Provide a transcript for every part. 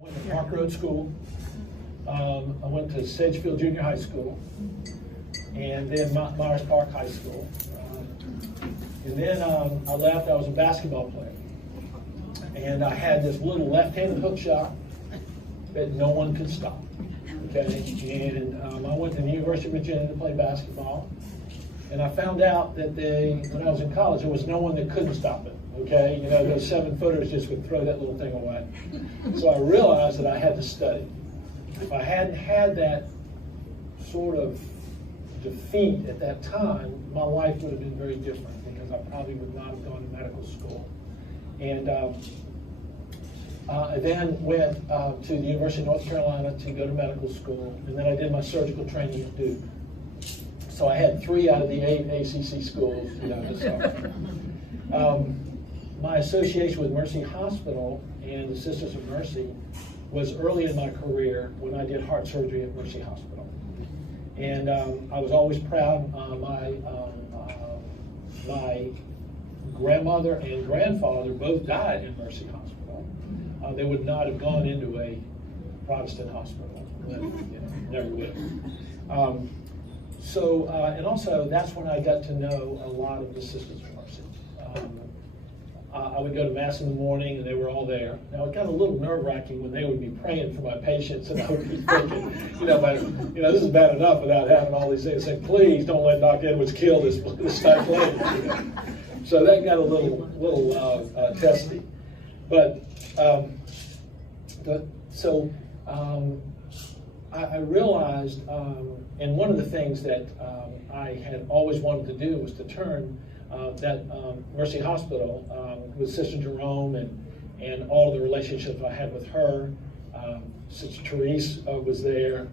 I went to Park Road School. I went to Sedgefield Junior High School, and then Myers Park High School. And then I left. I was a basketball player, and I had this little left-handed hook shot that no one could stop. Okay, and I went to the University of Virginia to play basketball, and I found out that when I was in college, there was no one that couldn't stop it. Okay, you know, those 7-footers just would throw that little thing away. So I realized that I had to study. If I hadn't had that sort of defeat at that time, my life would have been very different, because I probably would not have gone to medical school. And I then went to the University of North Carolina to go to medical school, and then I did my surgical training at Duke. So I had 3 out of the 8 ACC schools, you know, this summer. My association with Mercy Hospital and the Sisters of Mercy was early in my career when I did heart surgery at Mercy Hospital. And I was always proud. My grandmother and grandfather both died in Mercy Hospital. They would not have gone into a Protestant hospital. You know, never would have. And also that's when I got to know a lot of the Sisters of Mercy. I would go to Mass in the morning, and they were all there. Now, it got a little nerve-wracking when they would be praying for my patients, and I would be thinking, this is bad enough without having all these things. Saying, please don't let Dr. Edwards kill this type lady. So that got a little testy. But I realized, and one of the things that I had always wanted to do was to turn that Mercy Hospital with Sister Jerome and all of the relationships I had with her. Sister Therese was there.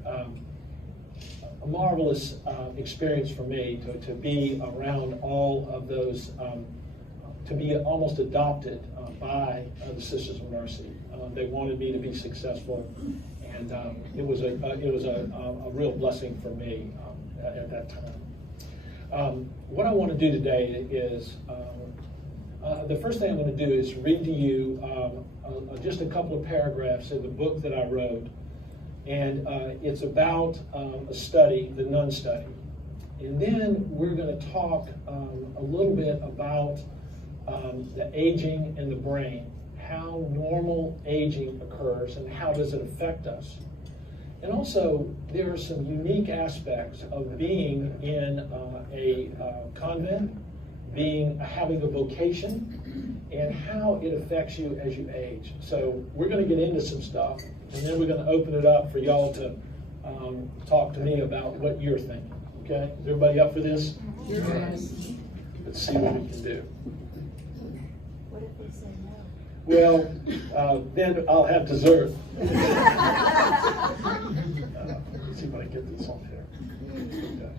A marvelous experience for me to be around all of those, to be almost adopted by the Sisters of Mercy. They wanted me to be successful, and it was a real blessing for me at that time. What I want to do today is, the first thing I'm going to do is read to you just a couple of paragraphs in the book that I wrote. And it's about a study, the Nun Study. And then we're going to talk a little bit about the aging in the brain, how normal aging occurs and how does it affect us. And also, there are some unique aspects of being in a convent, having a vocation, and how it affects you as you age. So we're going to get into some stuff, and then we're going to open it up for y'all to talk to me about what you're thinking. Okay? Is everybody up for this? Yes. Let's see what we can do. What if they say no? Well, then I'll have dessert. Let's see if I can get this on here. Okay.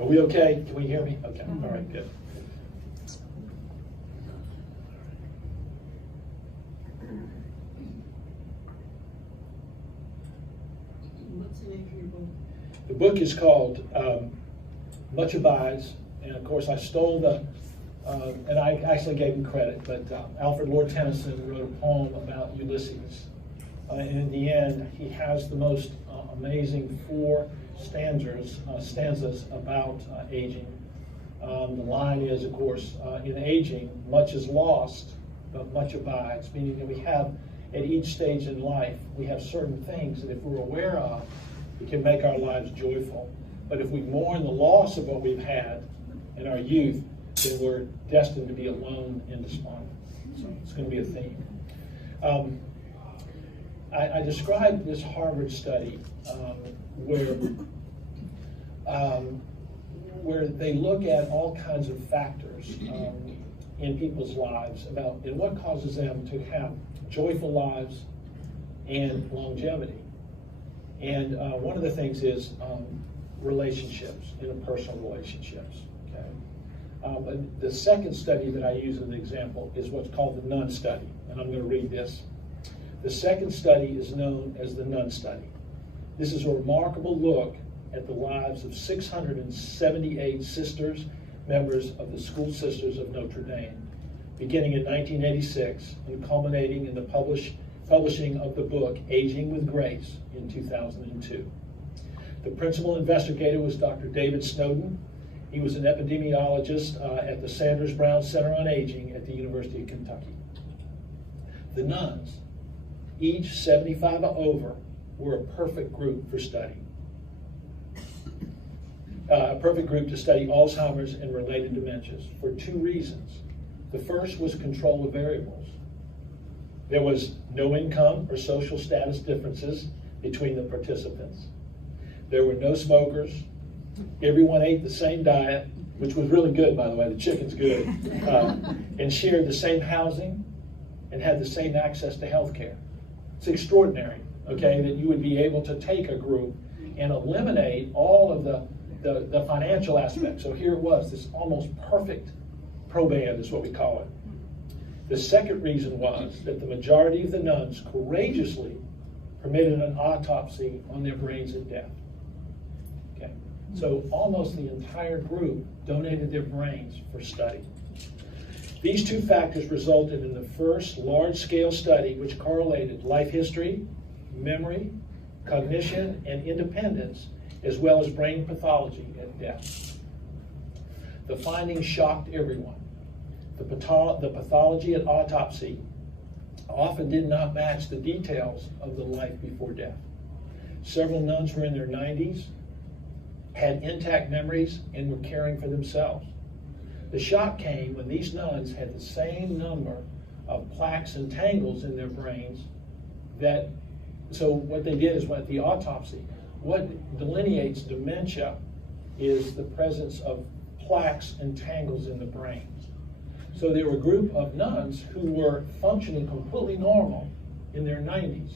Are we okay? Can we hear me? Okay. All right, good. What's the name of your book? The book is called Much Abides, and of course I stole and I actually gave him credit, but Alfred Lord Tennyson wrote a poem about Ulysses. And in the end, he has the most amazing 4 stanzas about aging. The line is, of course, in aging, much is lost, but much abides, meaning that we have, at each stage in life, we have certain things that if we're aware of, it can make our lives joyful. But if we mourn the loss of what we've had in our youth, then we're destined to be alone and despondent. So it's going to be a theme. I described this Harvard study where they look at all kinds of factors in people's lives about what causes them to have joyful lives and longevity. And one of the things is relationships, interpersonal relationships. Okay. But the second study that I use as an example is what's called the Nun Study, and I'm going to read this. The second study is known as the Nun Study. This is a remarkable look at the lives of 678 sisters, members of the School Sisters of Notre Dame, beginning in 1986 and culminating in the published publishing of the book Aging with Grace in 2002. The principal investigator was Dr. David Snowden. He was an epidemiologist at the Sanders Brown Center on Aging at the University of Kentucky. The nuns, each 75 or over, were a perfect group for study. A perfect group to study Alzheimer's and related dementias for two reasons. The first was control of variables. There was no income or social status differences between the participants. There were no smokers. Everyone ate the same diet, which was really good, by the way. The chicken's good. And shared the same housing and had the same access to health care. It's extraordinary, okay, that you would be able to take a group and eliminate all of the financial aspects. So here it was, this almost perfect proband is what we call it. The second reason was that the majority of the nuns courageously permitted an autopsy on their brains at death. Okay, so almost the entire group donated their brains for study. These two factors resulted in the first large-scale study which correlated life history, memory, cognition, and independence, as well as brain pathology at death. The findings shocked everyone. The pathology at autopsy often did not match the details of the life before death. Several nuns were in their 90s, had intact memories, and were caring for themselves. The shock came when these nuns had the same number of plaques and tangles in their brains so what they did is at the autopsy, what delineates dementia is the presence of plaques and tangles in the brain. So there were a group of nuns who were functioning completely normal in their 90s.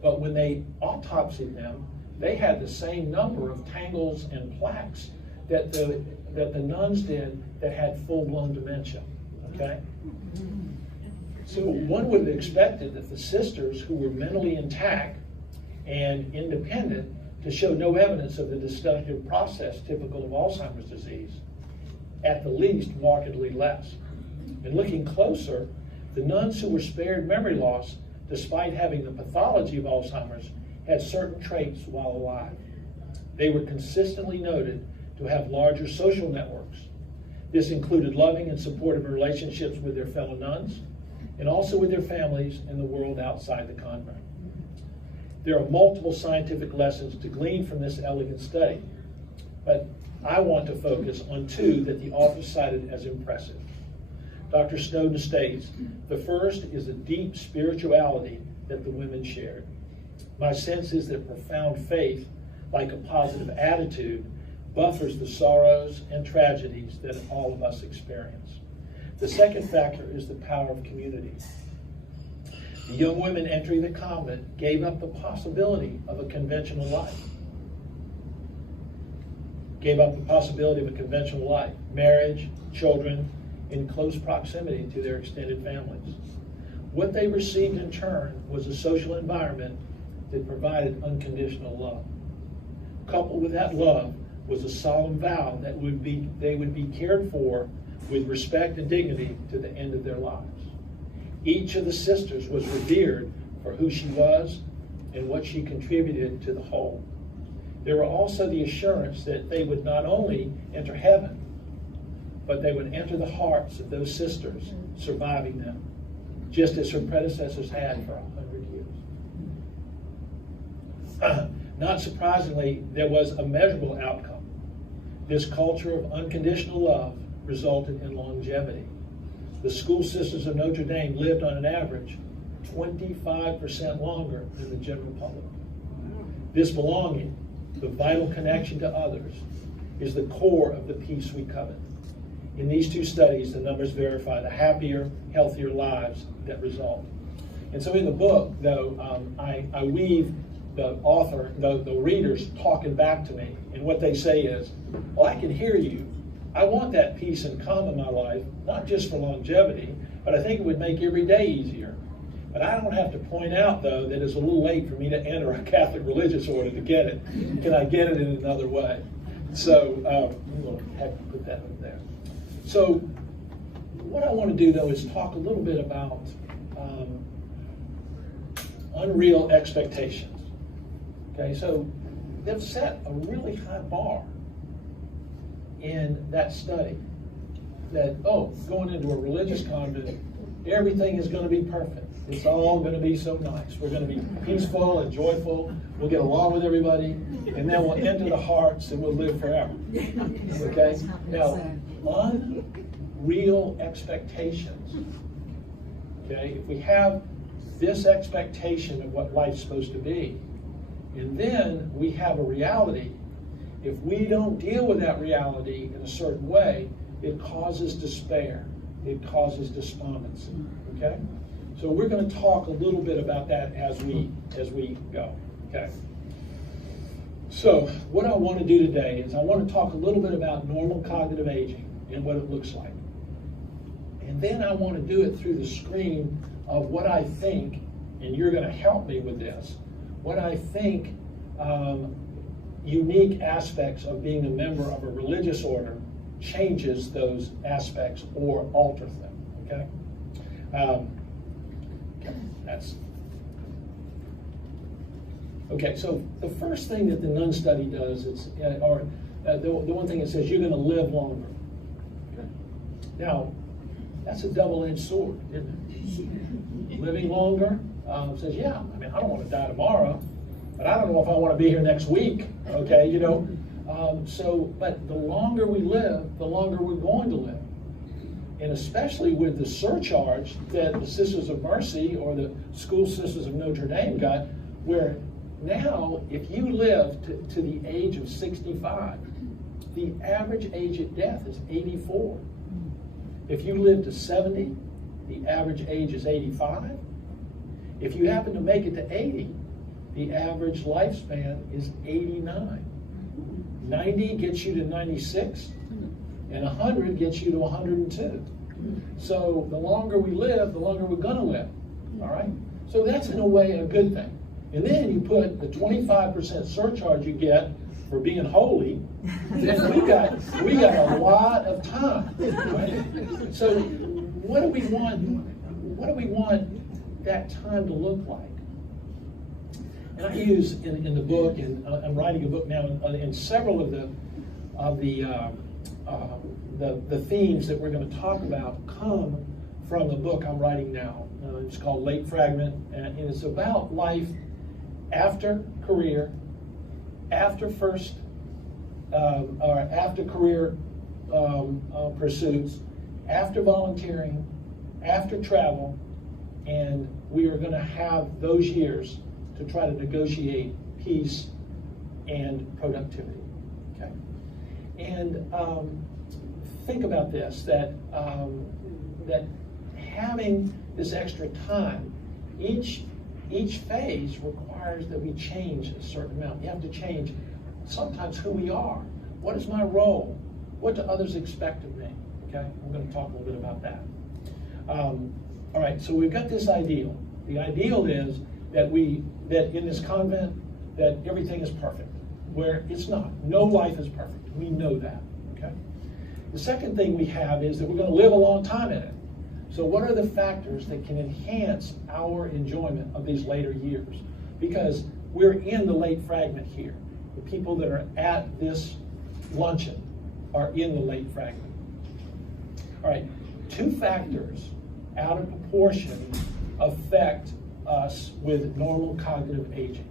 But when they autopsied them, they had the same number of tangles and plaques that the nuns did that had full-blown dementia, okay? So one would have expected that the sisters who were mentally intact and independent to show no evidence of the destructive process typical of Alzheimer's disease, at the least markedly less. And looking closer, the nuns who were spared memory loss, despite having the pathology of Alzheimer's, had certain traits while alive. They were consistently noted to have larger social networks. This included loving and supportive relationships with their fellow nuns, and also with their families and the world outside the convent. There are multiple scientific lessons to glean from this elegant study, but I want to focus on two that the author cited as impressive. Dr. Snowden states, the first is a deep spirituality that the women shared. My sense is that profound faith, like a positive attitude, buffers the sorrows and tragedies that all of us experience. The second factor is the power of community. The young women entering the convent gave up the possibility of a conventional life. Marriage, children, in close proximity to their extended families. What they received in turn was a social environment that provided unconditional love. Coupled with that love was a solemn vow that they would be cared for with respect and dignity to the end of their lives. Each of the sisters was revered for who she was and what she contributed to the whole. There were also the assurance that they would not only enter heaven, but they would enter the hearts of those sisters surviving them, just as her predecessors had for 100 years. Not surprisingly, there was a measurable outcome. This culture of unconditional love resulted in longevity. The school sisters of Notre Dame lived on an average 25% longer than the general public. This belonging, the vital connection to others, is the core of the peace we covet. In these two studies, the numbers verify the happier, healthier lives that result. And so in the book, though, I weave the author, the readers talking back to me, and what they say is, well, I can hear you. I want that peace and calm in my life, not just for longevity, but I think it would make every day easier. But I don't have to point out, though, that it's a little late for me to enter a Catholic religious order to get it. Can I get it in another way? So we'll have to put that up there. So what I want to do, though, is talk a little bit about unreal expectations. Okay, so they've set a really high bar in that study that, oh, going into a religious convent, everything is going to be perfect. It's all going to be so nice. We're going to be peaceful and joyful. We'll get along with everybody, and then we'll enter the hearts and we'll live forever. Okay? Now, unreal expectations. Okay? If we have this expectation of what life's supposed to be, and then we have a reality, if we don't deal with that reality in a certain way, it causes despair. It causes despondency. Okay? So we're going to talk a little bit about that as we go. Okay? So what I want to do today is I want to talk a little bit about normal cognitive aging and what it looks like. And then I want to do it through the screen of what I think, and you're going to help me with this, what I think unique aspects of being a member of a religious order changes those aspects or alters them. Okay? Okay, so the first thing that the Nun study does is, the one thing it says, you're going to live longer. Okay. Now, that's a double-edged sword, isn't it? Living longer says, yeah, I mean, I don't want to die tomorrow, but I don't know if I want to be here next week. Okay, you know. But the longer we live, the longer we're going to live. And especially with the surcharge that the Sisters of Mercy or the School Sisters of Notre Dame got, where now, if you live to the age of 65, the average age at death is 84. If you live to 70, the average age is 85. If you happen to make it to 80, the average lifespan is 89. 90 gets you to 96, and 100 gets you to 102. So the longer we live, the longer we're going to live. All right? So that's in a way a good thing. And then you put the 25% surcharge you get for being holy, then we got a lot of time. Right? So what do we want that time to look like? And I use in the book, and I'm writing a book now, in several of the themes that we're going to talk about come from the book I'm writing now. It's called Late Fragment, and it's about life after career, after career pursuits, after volunteering, after travel, and we are going to have those years to try to negotiate peace and productivity. Okay, and think about this: that having this extra time, each phase requires that we change a certain amount. You have to change sometimes who we are. What is my role? What do others expect of me? Okay, I'm going to talk a little bit about that. All right, so we've got this ideal. The ideal is that in this convent that everything is perfect, where it's not. No life is perfect. We know that. Okay. The second thing we have is that we're going to live a long time in it. So what are the factors that can enhance our enjoyment of these later years? Because we're in the late fragment here. The people that are at this luncheon are in the late fragment. All right, two factors out of proportion affect us with normal cognitive aging.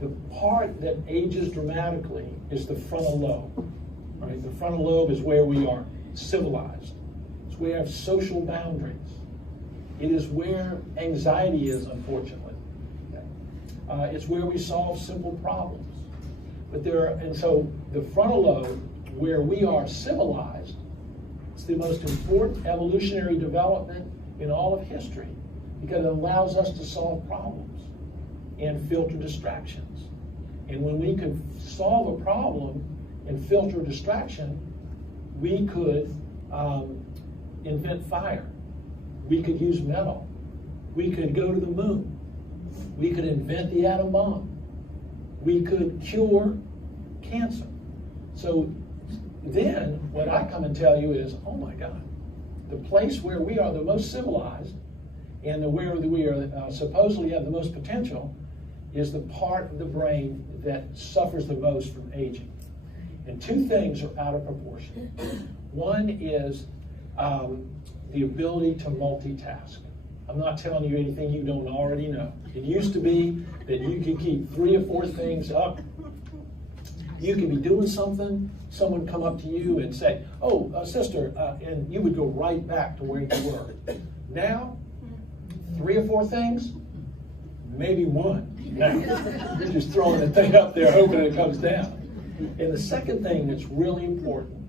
The part that ages dramatically is the frontal lobe. Right? The frontal lobe is where we are civilized. It's where we have social boundaries. It is where anxiety is, unfortunately. Okay? It's where we solve simple problems. And so the frontal lobe, where we are civilized, it's the most important evolutionary development in all of history because it allows us to solve problems and filter distractions. And when we could solve a problem and filter a distraction, we could invent fire. We could use metal. We could go to the moon. We could invent the atom bomb. We could cure cancer. So then what I come and tell you is, oh my God, the place where we are the most civilized and where we are supposedly have the most potential is the part of the brain that suffers the most from aging. And two things are out of proportion. One is the ability to multitask. I'm not telling you anything you don't already know. It used to be that you could keep 3 or 4 things up. You could be doing something, someone come up to you and say, oh, sister, and you would go right back to where you were. Now, 3 or 4 things, maybe 1. Now, you're just throwing the thing up there hoping it comes down. And the second thing that's really important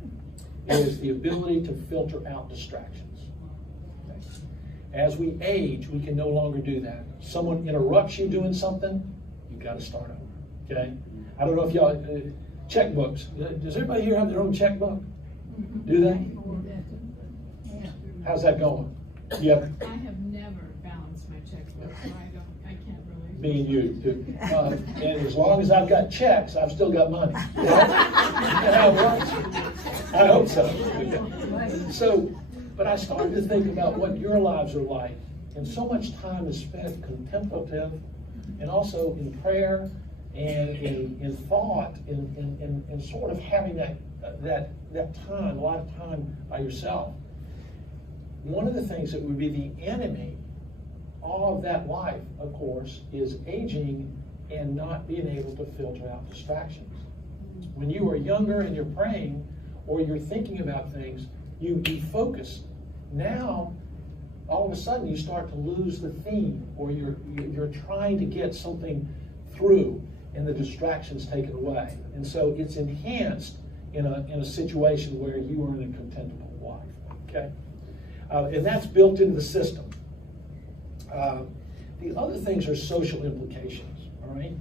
is the ability to filter out distractions. Okay? As we age, we can no longer do that. Someone interrupts you doing something, you've got to start over. Okay? I don't know if y'all, checkbooks. Does everybody here have their own checkbook? Do they? How's that going? Yeah. I have never balanced my checkbook, so I can't really. Me and you too. And as long as I've got checks, I've still got money. I hope so. Okay. So, but I started to think about what your lives are like, and so much time is spent contemplative, and also in prayer, and in thought, in sort of having that time, a lot of time by yourself. One of the things that would be the enemy of that life, of course, is aging and not being able to filter out distractions. When you are younger and you're praying or you're thinking about things, you focus. Now, all of a sudden, you start to lose the theme, or you're trying to get something through, and the distraction's taken away. And so it's enhanced in a situation where you are in a contentable life. Okay, and that's built into the system. The other things are social implications. All right,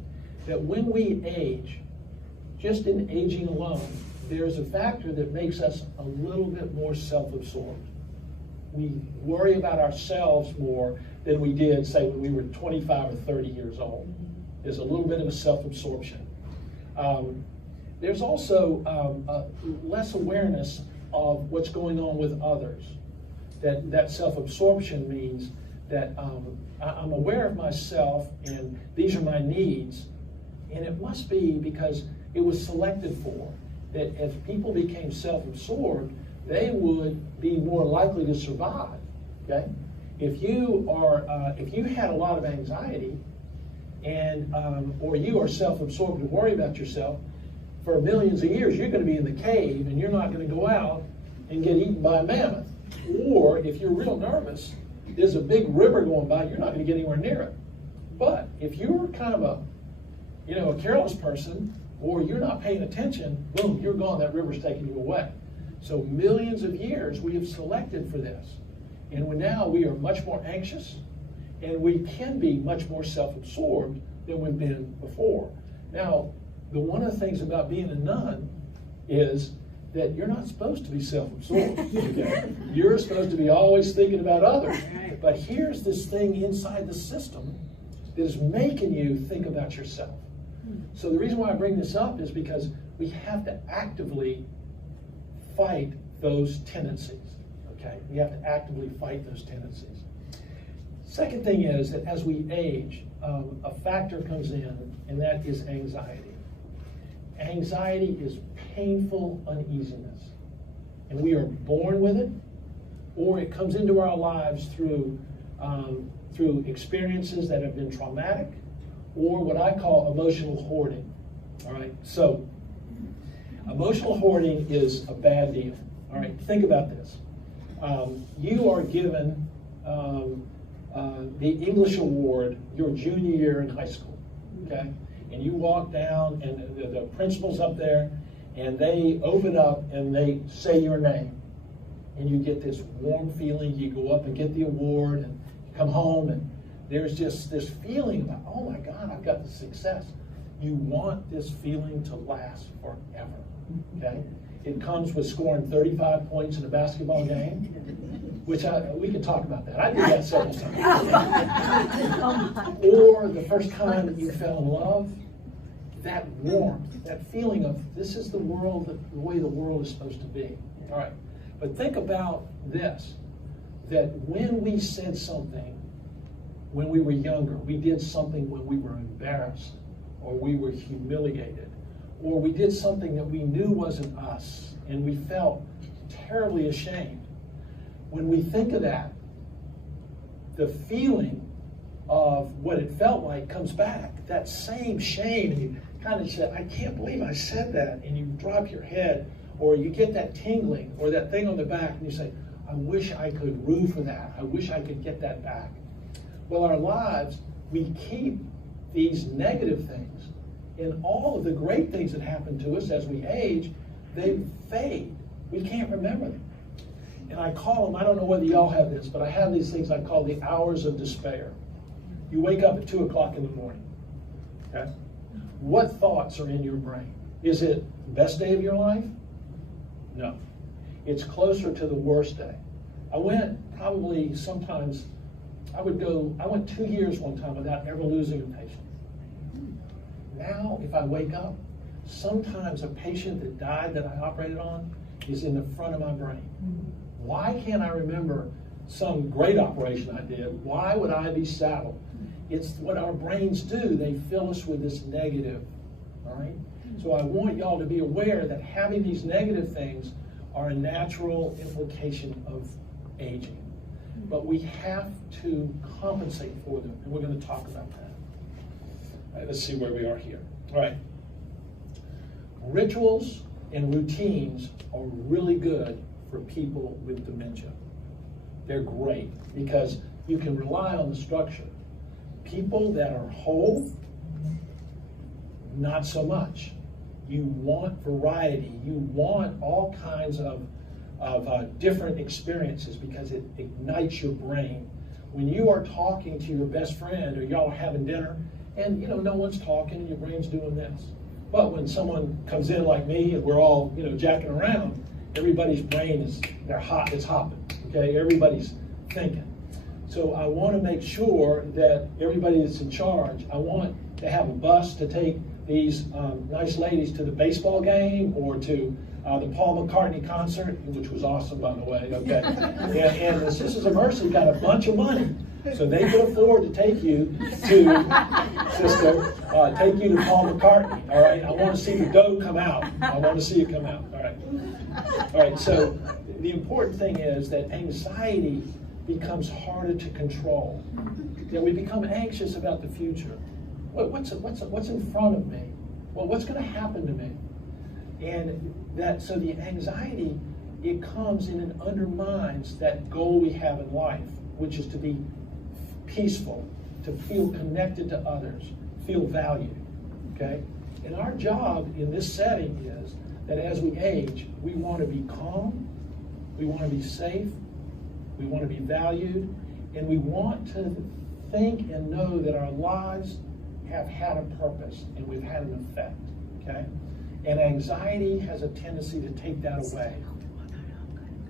that when we age, just in aging alone, there's a factor that makes us a little bit more self-absorbed. We worry about ourselves more than we did, say, when we were 25 or 30 years old. There's a little bit of a self-absorption. There's also less awareness of what's going on with others. That self-absorption means that I'm aware of myself, and these are my needs, and it must be because it was selected for. That if people became self-absorbed, they would be more likely to survive. Okay, if you had a lot of anxiety, and or you are self-absorbed and worry about yourself, for millions of years you're going to be in the cave and you're not going to go out and get eaten by a mammoth. Or if you're real nervous, there's a big river going by, you're not going to get anywhere near it. But if you're kind of a careless person, or you're not paying attention, boom, you're gone, that river's taking you away. So millions of years we have selected for this. And now we are much more anxious, and we can be much more self-absorbed than we've been before. Now, one of the things about being a nun is that you're not supposed to be self-absorbed. Okay? You're supposed to be always thinking about others. But here's this thing inside the system that is making you think about yourself. So the reason why I bring this up is because we have to actively fight those tendencies. Okay? We have to actively fight those tendencies. Second thing is that as we age, a factor comes in, and that is anxiety. Anxiety is painful uneasiness. And we are born with it, or it comes into our lives through experiences that have been traumatic, or what I call emotional hoarding. All right, so emotional hoarding is a bad deal. All right, think about this. You are given the English award your junior year in high school, okay? And you walk down, and the principal's up there, and they open up and they say your name. And you get this warm feeling. You go up and get the award, and you come home, and there's just this feeling about, oh my God, I've got the success. You want this feeling to last forever, okay? It comes with scoring 35 points in a basketball game, which we can talk about that. I did that several times. Or the first time that you fell in love, that warmth, that feeling of this is the world, the way the world is supposed to be. All right, but think about this, that when we said something when we were younger, we did something when we were embarrassed, or we were humiliated, or we did something that we knew wasn't us, and we felt terribly ashamed. When we think of that, the feeling of what it felt like comes back. That same shame, and you kind of say, I can't believe I said that, and you drop your head, or you get that tingling, or that thing on the back, and you say, I wish I could rue for that. I wish I could get that back. Well, our lives, we keep these negative things, and all of the great things that happen to us as we age, they fade. We can't remember them. And I call them, I don't know whether y'all have this, but I have these things I call the hours of despair. You wake up at 2 o'clock in the morning. Okay? What thoughts are in your brain? Is it the best day of your life? No. It's closer to the worst day. I went probably sometimes, I went 2 years one time without ever losing a patient. Now, if I wake up, sometimes a patient that died that I operated on is in the front of my brain. Why can't I remember some great operation I did? Why would I be saddled? It's what our brains do. They fill us with this negative, all right? So I want y'all to be aware that having these negative things are a natural implication of aging. But we have to compensate for them, and we're going to talk about that. All right, let's see where we are here. All right. Rituals and routines are really good for people with dementia. They're great because you can rely on the structure. People that are whole, not so much. You want variety. You want all kinds of different experiences because it ignites your brain. When you are talking to your best friend or y'all are having dinner and no one's talking and your brain's doing this. But when someone comes in like me and we're all jacking around, everybody's brain it's hopping, okay? Everybody's thinking. So I want to make sure that everybody that's in charge, I want to have a bus to take these nice ladies to the baseball game or to the Paul McCartney concert, which was awesome, by the way, okay? And the Sisters of Mercy got a bunch of money, so they could afford to take you to, sister, take you to Paul McCartney, all right? I want to see the dough come out. I want to see it come out, all right? All right, so the important thing is that anxiety becomes harder to control. That we become anxious about the future. What's in front of me? Well, what's going to happen to me? And so the anxiety, it comes in and undermines that goal we have in life, which is to be peaceful, to feel connected to others, feel valued, okay? And our job in this setting is that as we age, we want to be calm, we want to be safe, we want to be valued, and we want to think and know that our lives have had a purpose and we've had an effect, okay? And anxiety has a tendency to take that away.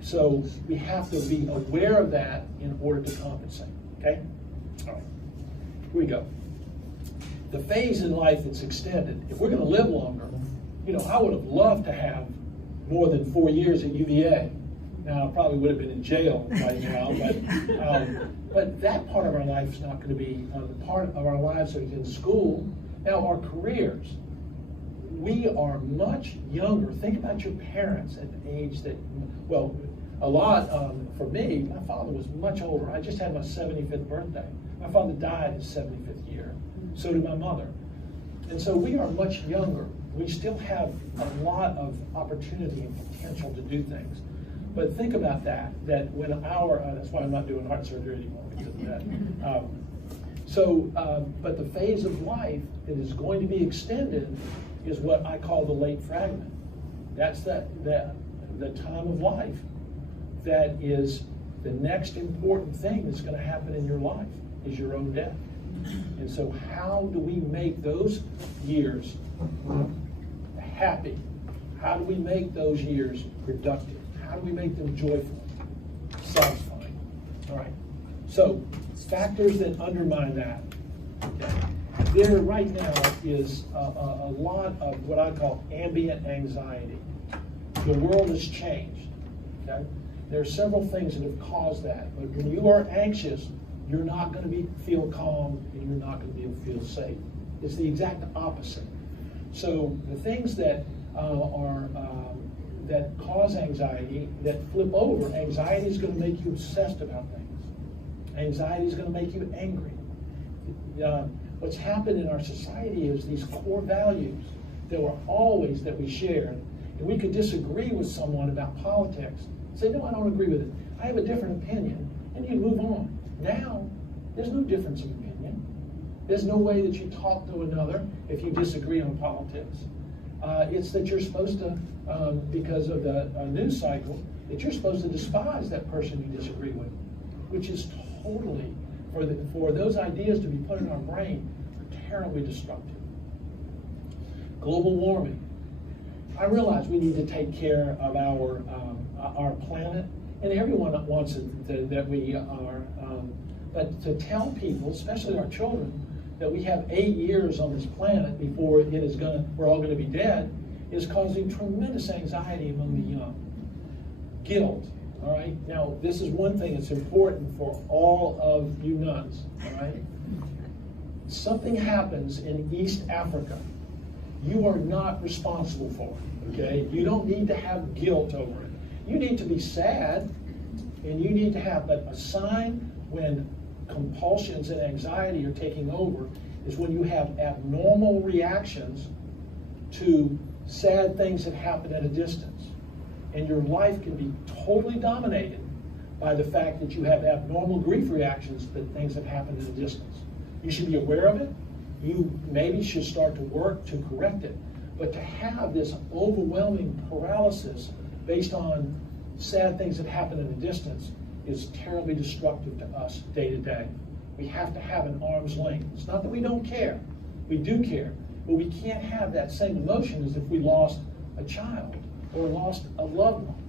So we have to be aware of that in order to compensate, okay? All right, here we go. The phase in life that's extended, if we're going to live longer, I would have loved to have more than 4 years at UVA. Now, I probably would have been in jail right now, but that part of our life is not going to be the part of our lives that is in school. Now, our careers, we are much younger. Think about your parents at the age that, well, a lot, for me, my father was much older. I just had my 75th birthday. My father died his 75th year. So did my mother. And so we are much younger. We still have a lot of opportunity and potential to do things. But think about that when that's why I'm not doing heart surgery anymore because of that. But the phase of life that is going to be extended is what I call the late fragment. That's the time of life that is the next important thing that's going to happen in your life is your own death. And so how do we make those years happy? How do we make those years productive? How do we make them joyful, satisfying? All right. So factors that undermine that. Okay. There right now is a lot of what I call ambient anxiety. The world has changed. Okay. There are several things that have caused that. But when you are anxious, you're not going to feel calm and you're not going to feel safe. It's the exact opposite. So the things that that cause anxiety, that flip over, anxiety is going to make you obsessed about things. Anxiety is going to make you angry. What's happened in our society is these core values that we shared, and we could disagree with someone about politics. Say, no, I don't agree with it. I have a different opinion, and you move on. Now, there's no difference of opinion. There's no way that you talk to another if you disagree on politics. It's that you're supposed to, because of the news cycle, that you're supposed to despise that person you disagree with, which is totally, for those ideas to be put in our brain, are terribly destructive. Global warming. I realize we need to take care of our planet, and everyone wants that we are. But to tell people, especially our children, that we have 8 years on this planet before we're all going to be dead, is causing tremendous anxiety among the young. Guilt. All right. Now, this is one thing that's important for all of you nuns. All right. Something happens in East Africa, you are not responsible for it. Okay. You don't need to have guilt over it. You need to be sad, and you need to have a sign when compulsions and anxiety are taking over is when you have abnormal reactions to sad things that happen at a distance. And your life can be totally dominated by the fact that you have abnormal grief reactions that things have happened at a distance. You should be aware of it. You maybe should start to work to correct it. But to have this overwhelming paralysis based on sad things that happen at a distance is terribly destructive to us day to day. We have to have an arm's length. It's not that we don't care. We do care. But we can't have that same emotion as if we lost a child or lost a loved one.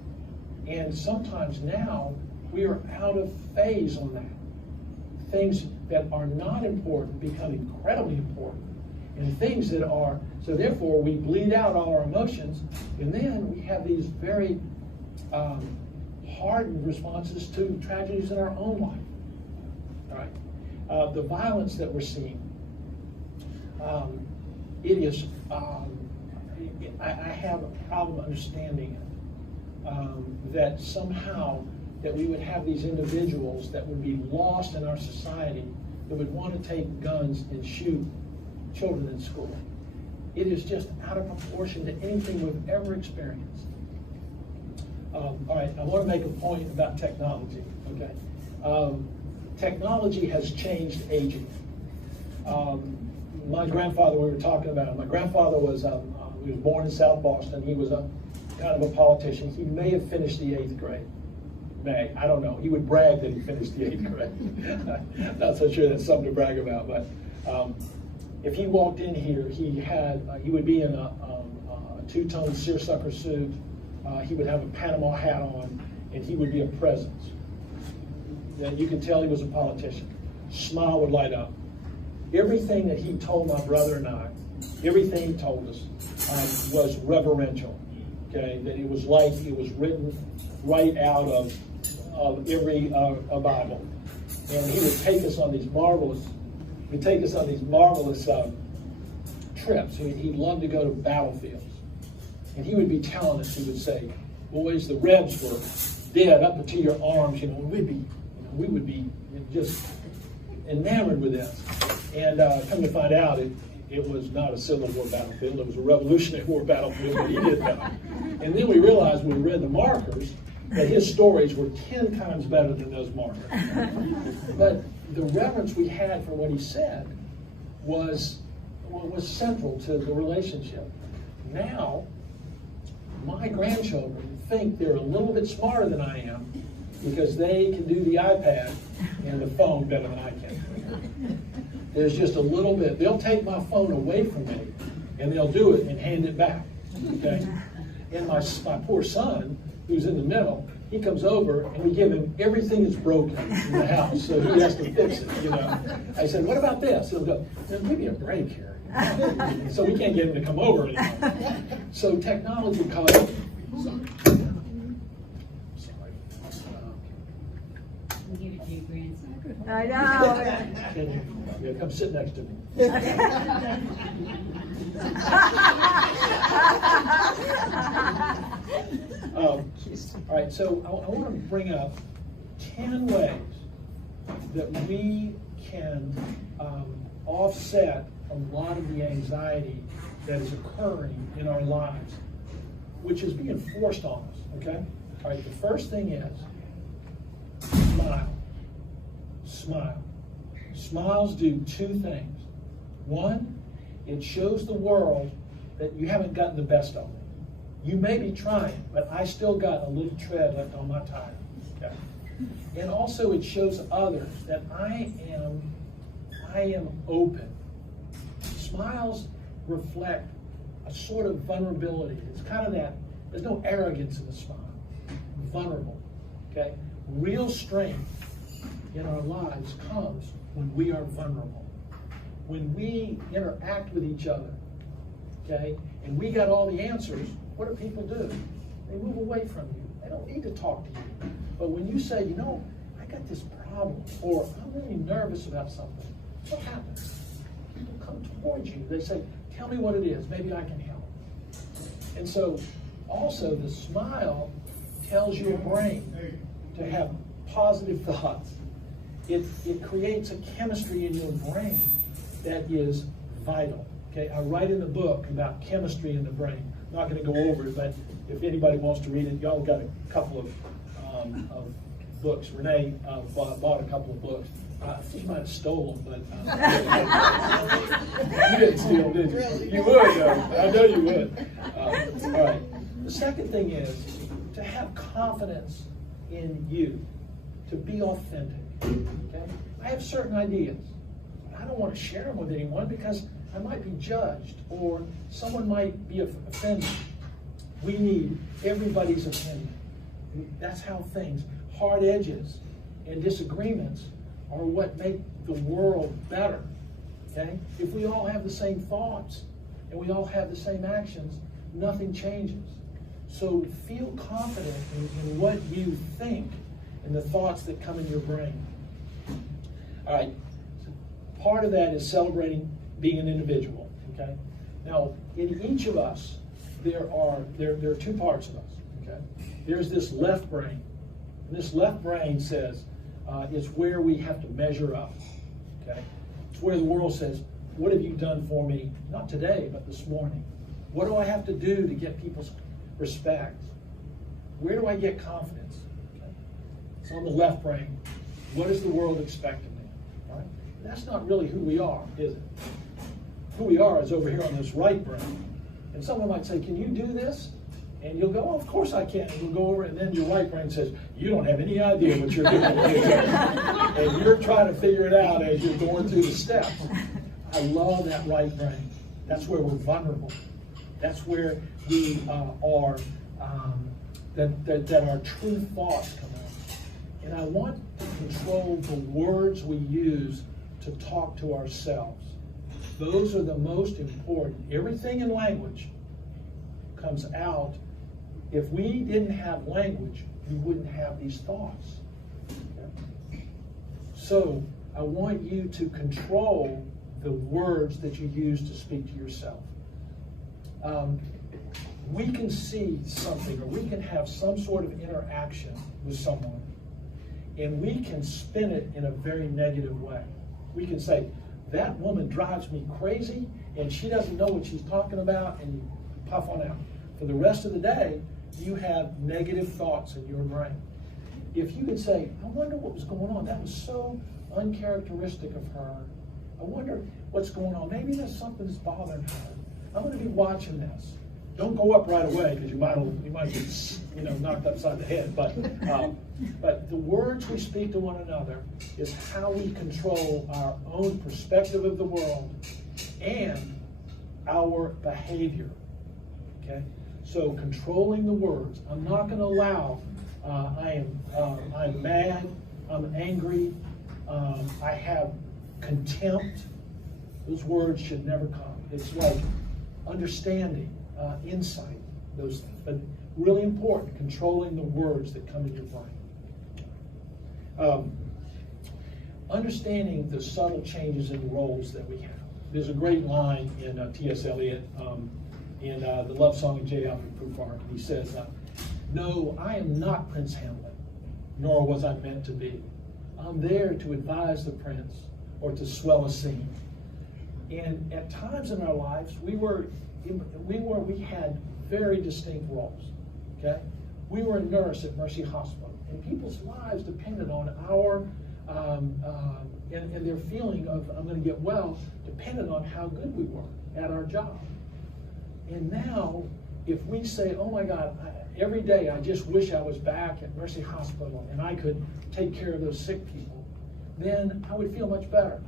And sometimes now we are out of phase on that. Things that are not important become incredibly important. And things that are, so therefore we bleed out all our emotions, and then we have these very hardened responses to tragedies in our own life. All right. The violence that we're seeing, it is, I have a problem understanding it, that somehow that we would have these individuals that would be lost in our society that would want to take guns and shoot children in school. It is just out of proportion to anything we've ever experienced. All right, I want to make a point about technology. Okay, technology has changed aging. My grandfather, we were talking about him. My grandfather was he was born in South Boston. He was a kind of a politician. He may have finished the 8th grade. I don't know. He would brag that he finished the 8th grade. Not so sure that's something to brag about, but if he walked in here, he would be in a two-tone seersucker suit. He would have a Panama hat on, and he would be a presence. Then you could tell he was a politician. Smile would light up. Everything that he told my brother and I, everything he told us was reverential. Okay, that it was like it was written right out of every Bible. And he would take us on these marvelous, trips. He loved to go to battlefields. And he would be telling us, he would say, boys, the Rebs were dead up into your arms, and we would be just enamored with this. And come to find out, it was not a Civil War battlefield, it was a Revolutionary War battlefield, but he didn't know. And then we realized when we read the markers that his stories were 10 times better than those markers. But the reverence we had for what he said was central to the relationship. Now, my grandchildren think they're a little bit smarter than I am because they can do the iPad and the phone better than I can. There's just a little bit. They'll take my phone away from me and they'll do it and hand it back. Okay? And my poor son, who's in the middle, he comes over and we give him everything that's broken in the house, so he has to fix it. I said, what about this? He'll go, give me a break here. So we can't get him to come over anymore. So technology caused. We'll give it to your granddad. amazing. I know. Yeah, come sit next to me. All right, so I want to bring up 10 ways that we can offset a lot of the anxiety that is occurring in our lives, which is being forced on us, okay? All right, the first thing is smile. Smile. Smiles do two things. One, it shows the world that you haven't gotten the best of it. You may be trying, but I still got a little tread left on my tire. Okay? And also it shows others that I am open. Smiles reflect a sort of vulnerability. It's kind of that, there's no arrogance in the smile. Vulnerable. Okay? Real strength in our lives comes when we are vulnerable. When we interact with each other, okay, and we got all the answers, what do people do? They move away from you. They don't need to talk to you. But when you say, you know, I got this problem, or I'm really nervous about something, what happens? People come towards you. They say, tell me what it is. Maybe I can help. And so also the smile tells your brain to have positive thoughts. It creates a chemistry in your brain that is vital. Okay, I write in the book about chemistry in the brain. I'm not going to go over it, but if anybody wants to read it, y'all got a couple of books. Renee bought a couple of books. She might have stolen, but you didn't steal, did you? You would, though. I know you would. All right. The second thing is to have confidence in you, to be authentic. Okay? I have certain ideas. I don't want to share them with anyone because I might be judged or someone might be offended. We need everybody's opinion. That's how things, hard edges and disagreements are what make the world better. Okay? If we all have the same thoughts and we all have the same actions, nothing changes. So feel confident in what you think and the thoughts that come in your brain. All right. Part of that is celebrating being an individual. Okay. Now, in each of us, there are two parts of us. Okay. There's this left brain, and this left brain says it's where we have to measure up. Okay. It's where the world says, "What have you done for me? Not today, but this morning. What do I have to do to get people's respect? Where do I get confidence?" Okay. It's on the left brain. What does the world expect of me? All right. That's not really who we are, is it? Who we are is over here on this right brain. And someone might say, "Can you do this?" And you'll go, "Oh, of course I can." And you'll go over, and then your right brain says, "You don't have any idea what you're doing." And you're trying to figure it out as you're going through the steps. I love that right brain. That's where we're vulnerable. That's where we are, that our true thoughts come out. And I want to control the words we use to talk to ourselves. Those are the most important. Everything in language comes out. If we didn't have language, we wouldn't have these thoughts. Okay? So I want you to control the words that you use to speak to yourself. We can see something, or we can have some sort of interaction with someone, and we can spin it in a very negative way. We can say, "That woman drives me crazy, and she doesn't know what she's talking about," and you puff on out. For the rest of the day, you have negative thoughts in your brain. If you could say, "I wonder what was going on. That was so uncharacteristic of her. I wonder what's going on. Maybe there's something that's bothering her. I'm going to be watching this." Don't go up right away because you might get knocked upside the head. But the words we speak to one another is how we control our own perspective of the world and our behavior. Okay, so controlling the words. I'm not going to allow. I'm mad. I'm angry. I have contempt. Those words should never come. It's like understanding. Insight, those things. But really important, controlling the words that come in your brain. understanding the subtle changes in roles that we have. There's a great line in T.S. Eliot in the love song of J. Alfred Prufrock. He says, "No, I am not Prince Hamlet, nor was I meant to be. I'm there to advise the prince or to swell a scene." And at times in our lives, we had very distinct roles. Okay, we were a nurse at Mercy Hospital, and people's lives depended on our and their feeling of I'm going to get well depended on how good we were at our job. And now, if we say, "Oh my God, every day I just wish I was back at Mercy Hospital and I could take care of those sick people," then I would feel much better.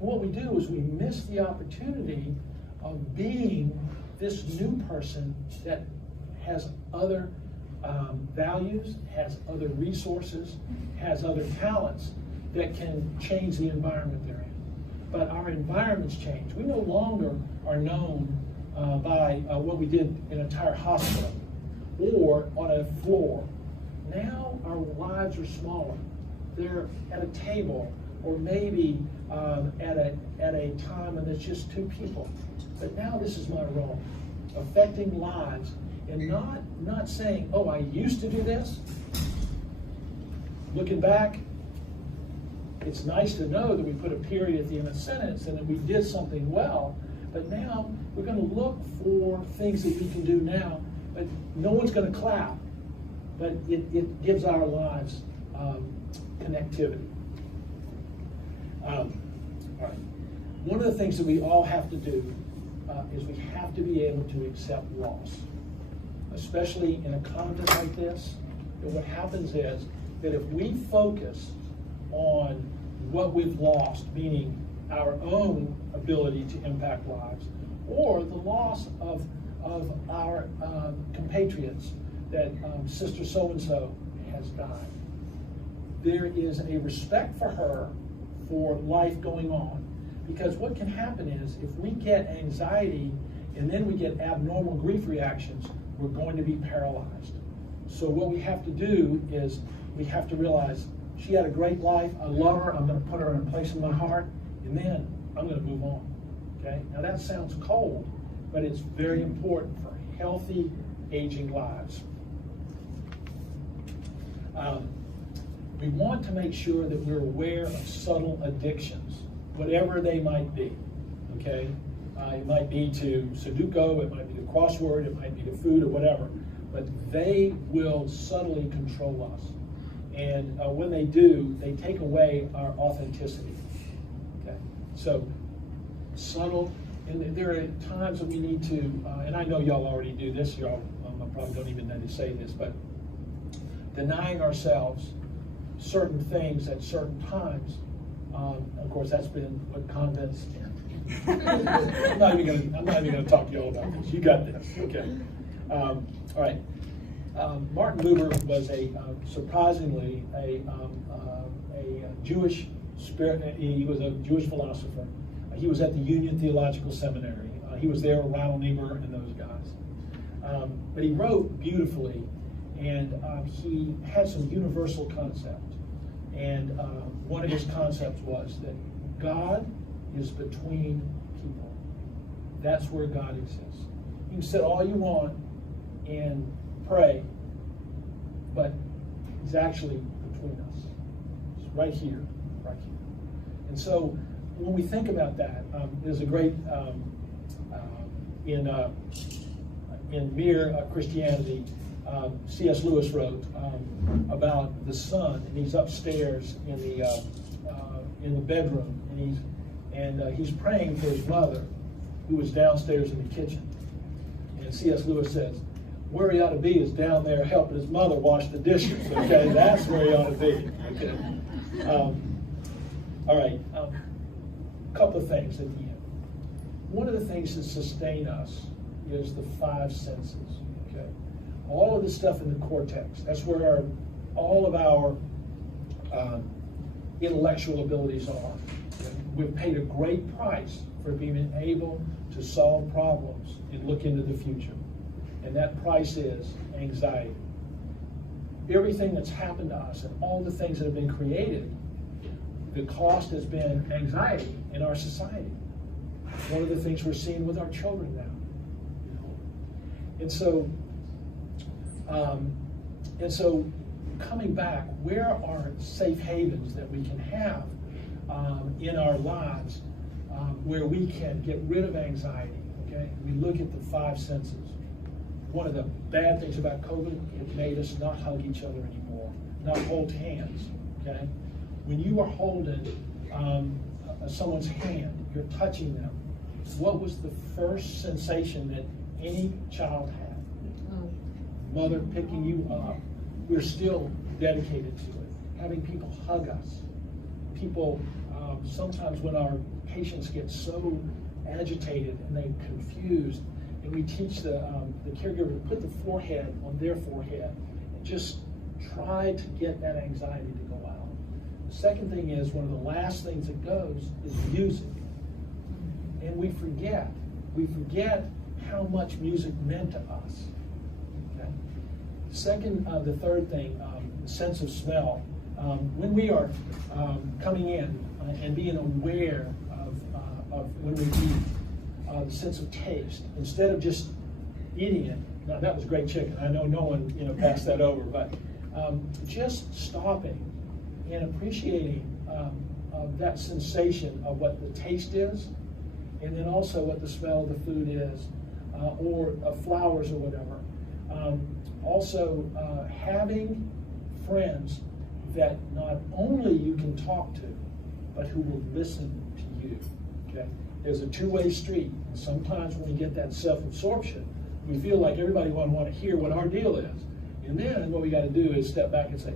And what we do is we miss the opportunity of being this new person that has other values, has other resources, has other talents that can change the environment they're in. But our environments change. We no longer are known by what we did in an entire hospital or on a floor. Now our lives are smaller. They're at a table, or maybe at a time when there's just two people. But now this is my role, affecting lives, and not saying, "Oh, I used to do this." Looking back, it's nice to know that we put a period at the end of the sentence and that we did something well. But now we're going to look for things that we can do now. But no one's going to clap. But it gives our lives connectivity. All right. One of the things that we all have to do is we have to be able to accept loss, especially in a content like this. And what happens is that if we focus on what we've lost, meaning our own ability to impact lives, or the loss of our compatriots, that Sister so-and-so has died, there is a respect for her, for life going on. Because what can happen is, if we get anxiety and then we get abnormal grief reactions, we're going to be paralyzed. So what we have to do is we have to realize she had a great life. I love her. I'm going to put her in a place in my heart, and then I'm going to move on. Okay? Now that sounds cold, but it's very important for healthy aging lives. We want to make sure that we're aware of subtle addictions, whatever they might be. Okay? It might be to Sudoku, it might be to crossword, it might be to food or whatever, but they will subtly control us. And when they do, they take away our authenticity. Okay? So, subtle, and there are times that we need to, and I know y'all already do this, y'all probably don't even need to say this, but denying ourselves certain things at certain times. Of course, that's been what convents. I'm not even going to talk to you all about this. You got this. Okay. All right. Martin Buber was surprisingly a Jewish spirit. He was a Jewish philosopher. He was at the Union Theological Seminary. He was there with Ronald Niebuhr and those guys. But he wrote beautifully, and he had some universal concepts. And one of his concepts was that God is between people. That's where God exists. You can sit all you want and pray, but He's actually between us. It's right here, right here. And so when we think about that, there's a great, in Mere Christianity, C.S. Lewis wrote about the son, and he's upstairs in the bedroom, and he's praying for his mother, who was downstairs in the kitchen. And C.S. Lewis says, where he ought to be is down there helping his mother wash the dishes. Okay, that's where he ought to be. Okay. All right. A couple of things at the end. One of the things that sustain us is the five senses. Okay. All of the stuff in the cortex. That's where all of our intellectual abilities are. We've paid a great price for being able to solve problems and look into the future. And that price is anxiety. Everything that's happened to us and all the things that have been created the cost has been anxiety in our society. One of the things we're seeing with our children now. And so coming back, where are safe havens that we can have in our lives where we can get rid of anxiety? Okay, we look at the five senses. One of the bad things about COVID, it made us not hug each other anymore, not hold hands. Okay, when you are holding someone's hand, you're touching them. What was the first sensation that any child had? Mother picking you up. We're still dedicated to it. Having people hug us. People, sometimes when our patients get so agitated and they're confused, and we teach the caregiver to put the forehead on their forehead and just try to get that anxiety to go out. The second thing is, one of the last things that goes is music. And we forget how much music meant to us. Okay? The third thing, sense of smell. When we are coming in and being aware of when we eat, the sense of taste, instead of just eating it. Now that was great chicken. I know no one passed that over, but just stopping and appreciating that sensation of what the taste is, and then also what the smell of the food is, or flowers or whatever. Also, having friends that not only you can talk to, but who will listen to you. Okay? There's a two-way street. And sometimes when we get that self-absorption, we feel like everybody want to hear what our deal is. And then what we got to do is step back and say,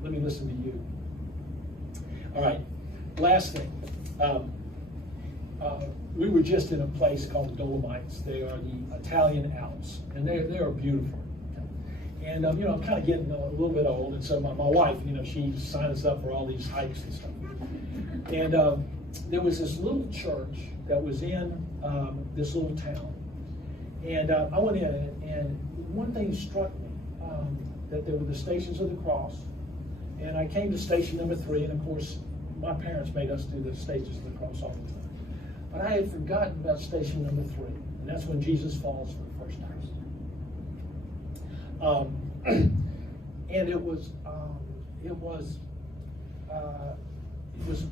let me listen to you. All right, last thing. We were just in a place called the Dolomites. They are the Italian Alps, and they are beautiful. And I'm kind of getting a little bit old, and so my wife, she signed us up for all these hikes and stuff. And there was this little church that was in this little town, and I went in, and one thing struck me, that there were the Stations of the Cross, and I came to station number 3, and of course my parents made us do the Stations of the Cross all the time. But I had forgotten about station number 3, and that's when Jesus falls for the first time. And it was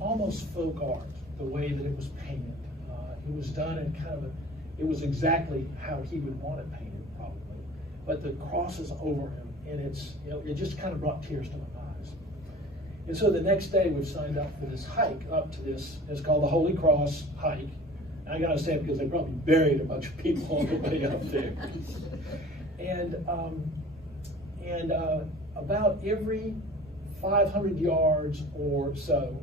almost folk art, the way that it was painted. It was done in it was exactly how he would want it painted, probably. But the cross is over him, and it just kind of brought tears to my eyes. And so the next day we signed up for this hike up to this. It's called the Holy Cross hike. And I got to say it because they probably buried a bunch of people on the way up there. And about every 500 yards or so,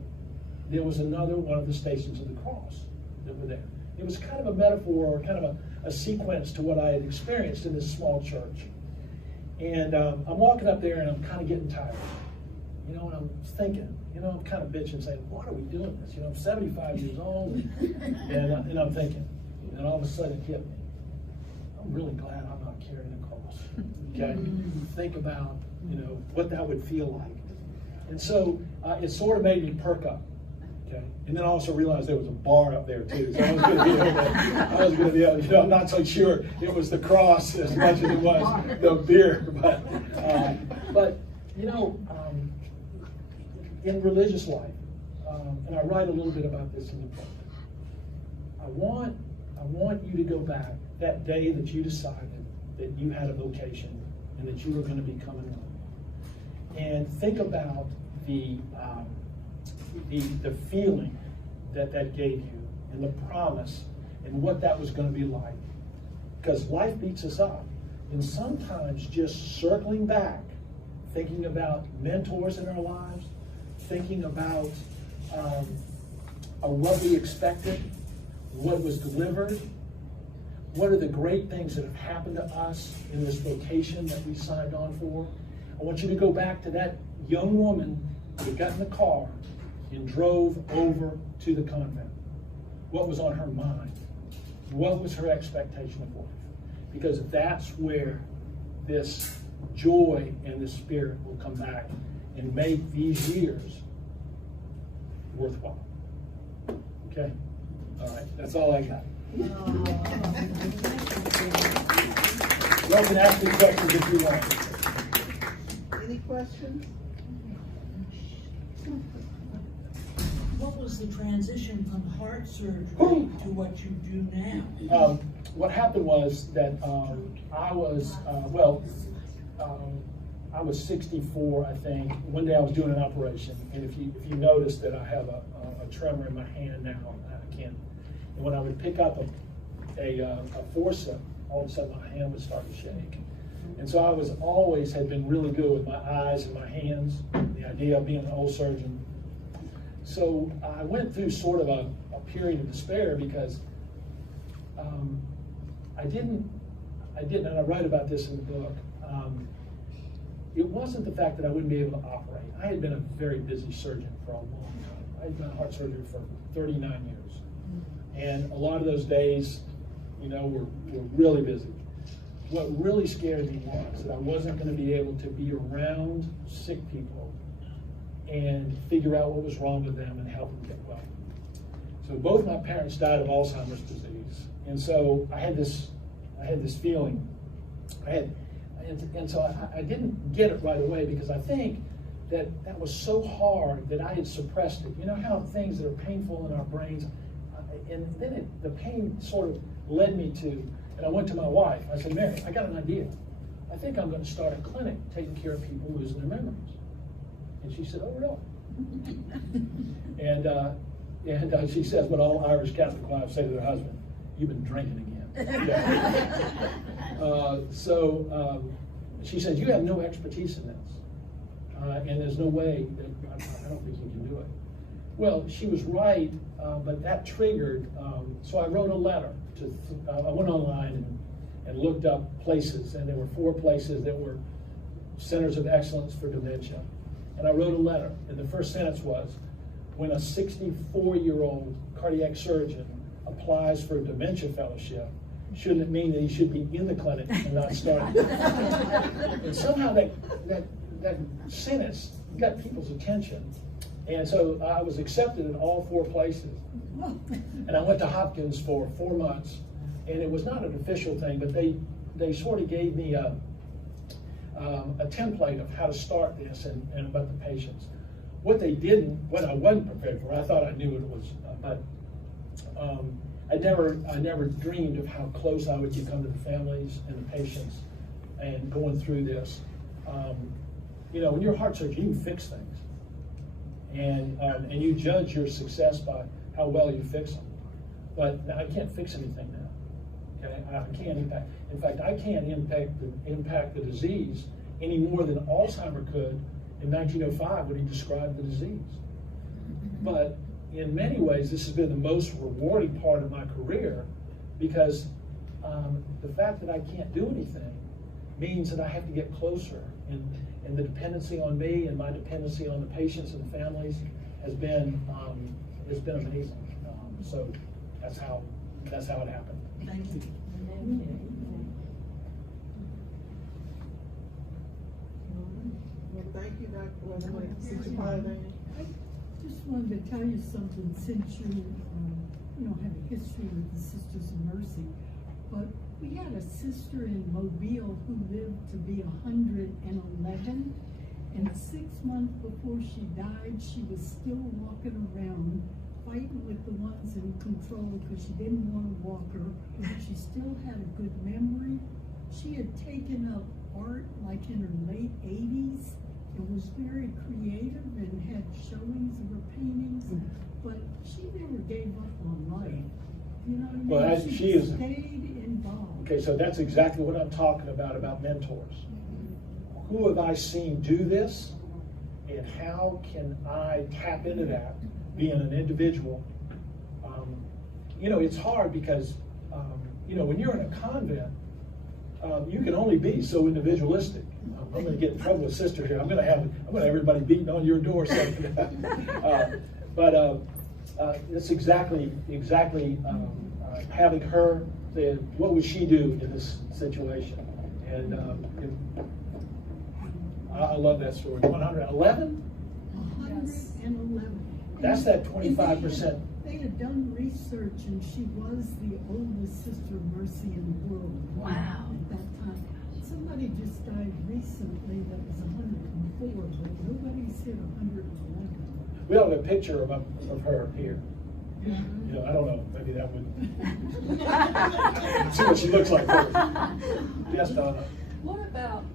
there was another one of the Stations of the Cross that were there. It was kind of a metaphor, or kind of a sequence to what I had experienced in this small church. And I'm walking up there, and I'm kind of getting tired. And I'm thinking, I'm kind of bitching, saying, why are we doing this? I'm 75 years old, and I'm thinking, and all of a sudden it hit me. I'm really glad I'm not carrying a cross. Okay? Think about, what that would feel like. And so it sort of made me perk up. Okay? And then I also realized there was a bar up there too. So I was going to be able to, I'm not so sure it was the cross as much as it was the beer. But in religious life, and I write a little bit about this in the book, I want you to go back that day that you decided that you had a vocation and that you were going to become a nun, and think about the feeling that gave you, and the promise, and what that was going to be like. Because life beats us up, and sometimes just circling back, thinking about mentors in our lives, thinking about what we expected, what was delivered, what are the great things that have happened to us in this vocation that we signed on for. I want you to go back to that young woman who got in the car and drove over to the convent. What was on her mind? What was her expectation of life? Because that's where this joy and this spirit will come back and make these years worthwhile. Okay? All right, that's all I got. Y'all can ask me questions if you want. Any questions? What was the transition from heart surgery to what you do now? What happened was that I was 64, I think. One day I was doing an operation, and if you notice that I have a tremor in my hand now, I can't. And when I would pick up a forceps, all of a sudden my hand would start to shake. And so I had been really good with my eyes and my hands, the idea of being an old surgeon. So I went through sort of a period of despair because I didn't, and I write about this in the book, it wasn't the fact that I wouldn't be able to operate. I had been a very busy surgeon for a long time. I had done heart surgery for 39 years. And a lot of those days, were really busy. What really scared me was that I wasn't going to be able to be around sick people and figure out what was wrong with them and help them get well. So both my parents died of Alzheimer's disease. And so I had this feeling. And so I didn't get it right away because I think that was so hard that I had suppressed it. You know how things that are painful in our brains, and then the pain sort of led me to, and I went to my wife. I said, Mary, I got an idea. I think I'm going to start a clinic taking care of people losing their memories. And she said, oh, really? and she says what all Irish Catholic wives say to their husband, you've been drinking again. She said, you have no expertise in this. And there's no way that I don't think you can do it. Well, she was right, but that triggered, so I wrote a letter I went online and looked up places, and there were 4 places that were centers of excellence for dementia. And I wrote a letter, and the first sentence was, when a 64-year-old cardiac surgeon applies for a dementia fellowship, shouldn't it mean that he should be in the clinic and not starting? And somehow that sentence got people's attention. And so I was accepted in all 4 places. And I went to Hopkins for 4 months, and it was not an official thing, but they sort of gave me a template of how to start this and about the patients. What I wasn't prepared for, I thought I knew what it was, but I never dreamed of how close I would become to the families and the patients and going through this. When you're a heart surgeon, you can fix things. And you judge your success by how well you fix them. But I can't fix anything now. Okay, I can't impact. In fact, I can't impact the disease any more than Alzheimer could in 1905 when he described the disease. But in many ways, this has been the most rewarding part of my career because the fact that I can't do anything means that I have to get closer, and the dependency on me and my dependency on the patients and the families has been amazing. So that's how it happened. Thank you. Well, thank you, Dr. Weatherly. I just wanted to tell you something since you have a history with the Sisters of Mercy. But we had a sister in Mobile who lived to be 111, and 6 months before she died, she was still walking around fighting with the ones in control because she didn't want to walk her. She still had a good memory. She had taken up art like in her late 80s and was very creative and had showings of her paintings, but she never gave up on life. You know what I mean? Well, she stayed involved. Okay, so that's exactly what I'm talking about mentors. Who have I seen do this, and how can I tap into that, being an individual? It's hard because, when you're in a convent, you can only be so individualistic. I'm going to get in trouble with sister here. I'm going to have everybody beating on your door saying that. But it's exactly having her. What would she do in this situation? And I love that story. 111? 111. That's that 25%. They had done research, and she was the oldest Sister of Mercy in the world. Wow. At that time. Somebody just died recently that was 104, but nobody's hit 111. We have a picture of her here. You know, I don't know, maybe that would see what she looks like first. Yes, Donna. What about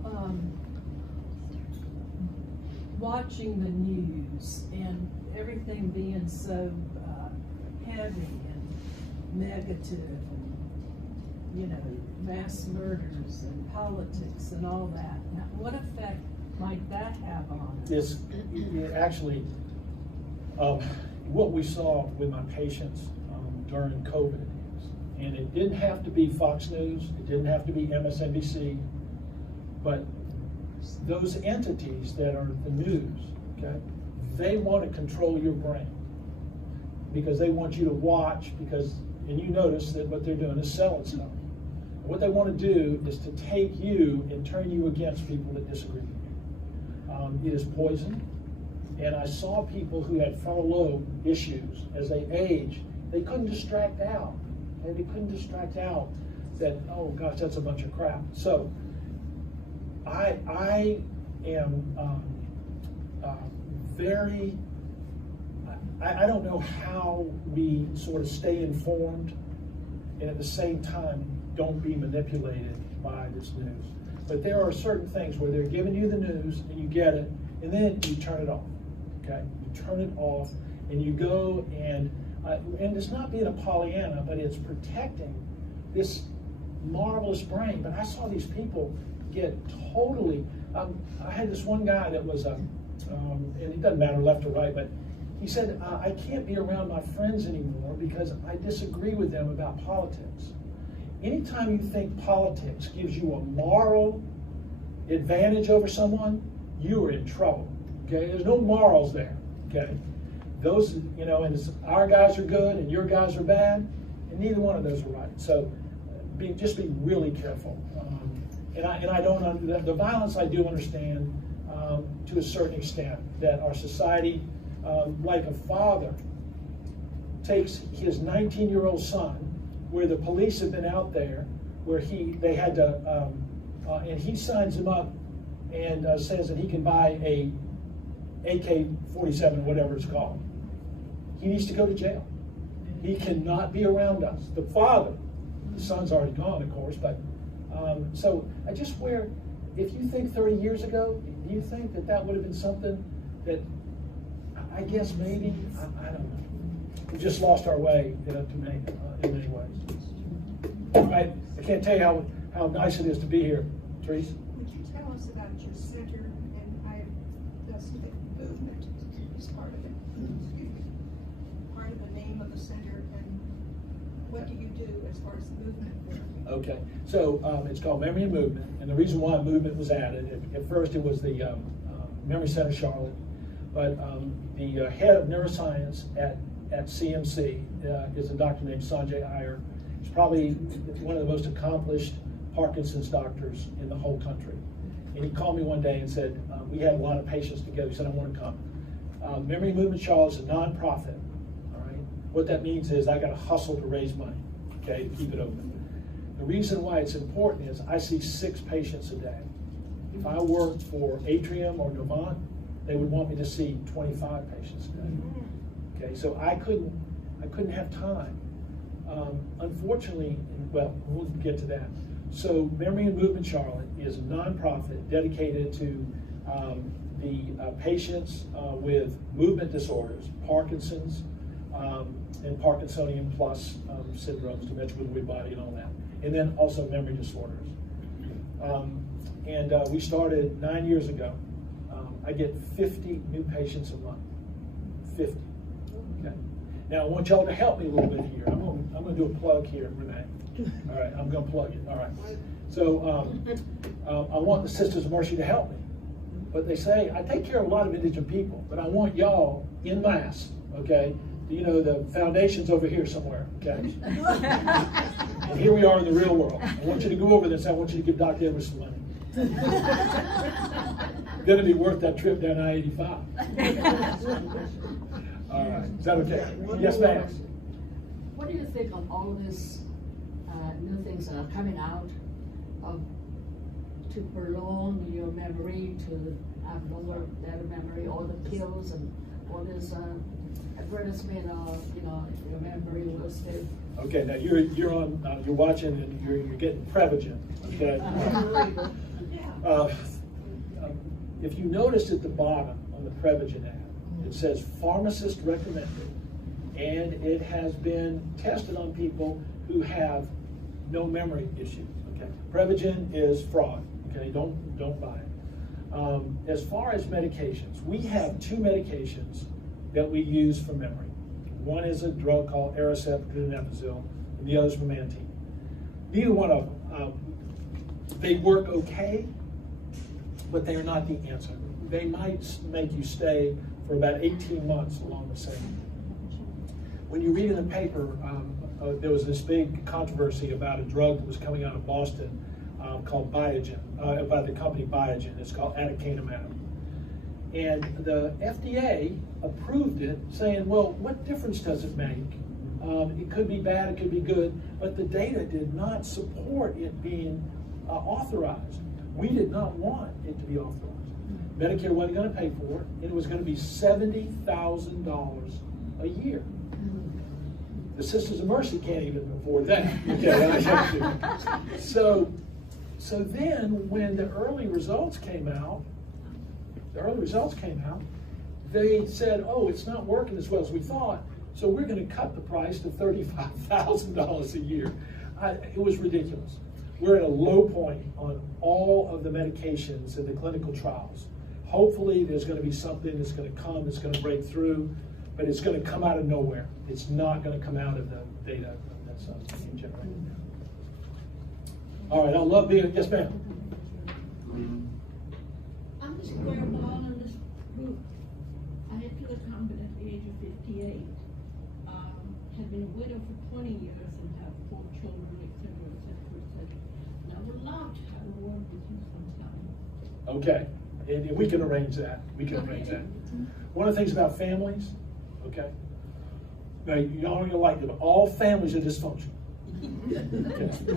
watching the news and everything being so heavy and negative, and, you know, mass murders and politics and all that? Now, what effect might that have on us? Is actually what we saw with my patients during COVID is, and it didn't have to be Fox News, it didn't have to be MSNBC, but those entities that are the news, okay, they want to control your brain because they want you to watch, because, and you notice that what they're doing is selling stuff. What they want to do is to take you and turn you against people that disagree with you. It is poison. And I saw people who had frontal lobe issues as they aged. They couldn't distract out. And they couldn't distract out that, oh gosh, that's a bunch of crap. So I am very, I don't know how we sort of stay informed and at the same time don't be manipulated by this news. But there are certain things where they're giving you the news and you get it, and then you turn it off. Okay, you turn it off, and you go and it's not being a Pollyanna, but it's protecting this marvelous brain. But I saw these people get totally. I had this one guy that was, and it doesn't matter left or right, but he said, I can't be around my friends anymore because I disagree with them about politics. Anytime you think politics gives you a moral advantage over someone, you are in trouble. Okay, there's no morals there. Okay, those, you know, and it's, our guys are good and your guys are bad, and neither one of those are right. So, just be really careful. And I don't the violence I do understand to a certain extent, that our society, like a father takes his 19-year-old son, where the police have been out there, where they had to, and he signs him up and says that he can buy a AK-47, whatever it's called. He needs to go to jail. He cannot be around us. The father, the son's already gone, of course, but so I just if you think 30 years ago, do you think that would have been something that, I guess maybe, I don't know. We just lost our way in many ways. I can't tell you how nice it is to be here, Therese. Would you tell us about your center and how does the movement is part of it? Excuse me. Part of the name of the center, and what do you do as far as movement therapy? Okay, so it's called Memory and Movement, and the reason why movement was added, at first it was the Memory Center Charlotte, but the head of neuroscience at CMC is a doctor named Sanjay Iyer. He's probably one of the most accomplished Parkinson's doctors in the whole country. And he called me one day and said, we have a lot of patients together. He said, I want to come. Memory and Movement Charlotte is a nonprofit. All right. What that means is I got to hustle to raise money, okay, to keep it open. The reason why it's important is I see 6 patients a day. If I worked for Atrium or Novant, they would want me to see 25 patients a day. Okay, so I couldn't have time. Unfortunately, well, we'll get to that. So Memory and Movement Charlotte is a nonprofit dedicated to the patients with movement disorders, Parkinson's, and Parkinsonian plus syndromes, dementia with the Lewy body and all that. And then also memory disorders. We started 9 years ago. I get 50 new patients a month. 50. Okay. Now I want y'all to help me a little bit here. I'm going to do a plug here, Renee. All right, I'm going to plug it. All right. So I want the Sisters of Mercy to help me. But they say, I take care of a lot of indigent people, but I want y'all en masse, okay? You know, the foundation's over here somewhere, okay? And here we are in the real world. I want you to go over this. I want you to give Dr. Edwards some money. Going to be worth that trip down I-85. All right, is that okay? Yes, ma'am. What do you think of all these new things that are coming out to prolong your memory, to have longer, better memory, all the pills and all this advertisement of, your memory will stay? Okay, now you're watching and you're getting Prevagen, okay? If you notice at the bottom on the Prevagen ad, it says pharmacist recommended, and it has been tested on people who have no memory issues. Okay, Prevagen is fraud. Okay, don't buy it. As far as medications, we have two medications that we use for memory. One is a drug called Aricept, donepezil, and the other is memantine. Neither one of them, they work okay, but they are not the answer. They might make you stay for about 18 months along the same. When you read in the paper, there was this big controversy about a drug that was coming out of Boston called Biogen, by the company Biogen. It's called aducanumab. And the FDA approved it, saying, well, what difference does it make? It could be bad, it could be good, but the data did not support it being authorized. We did not want it to be authorized. Medicare wasn't going to pay for it, and it was going to be $70,000 a year. The Sisters of Mercy can't even afford that. Okay. So then when the early results came out, they said, oh, it's not working as well as we thought, so we're going to cut the price to $35,000 a year. It was ridiculous. We're at a low point on all of the medications in the clinical trials. Hopefully there's going to be something that's going to come, that's going to break through, but it's going to come out of nowhere. It's not going to come out of the data that's being generated. All right, I love being, yes ma'am. I'm a square ball in this group. I had to come at the age of 58. Had been a widow for 20 years and have 4 children, etc., etc. And I would love to have a word with you sometime. Okay, and we can arrange that. We can arrange that. One of the things about families, okay, now y'all are gonna like it, but all families are dysfunctional. Okay.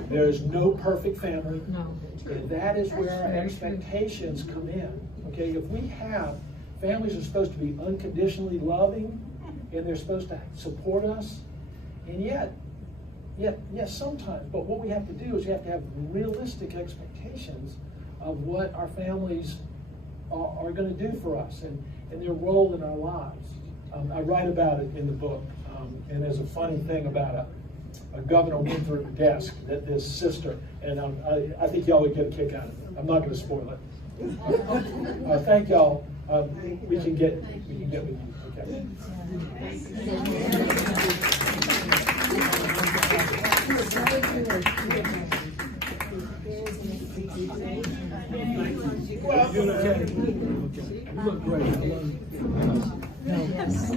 There's no perfect family. No. And that is where our expectations come in. Okay, if we have families are supposed to be unconditionally loving, and they're supposed to support us, and yet, yes, sometimes. But what we have to do is we have to have realistic expectations of what our families are going to do for us and their role in our lives. I write about it in the book, and there's a funny thing about a governor went through the desk that this sister, and I think y'all would get a kick out of it. I'm not going to spoil it. Thank y'all. We can get with you. Okay. Well, you look great. I love you. Yes.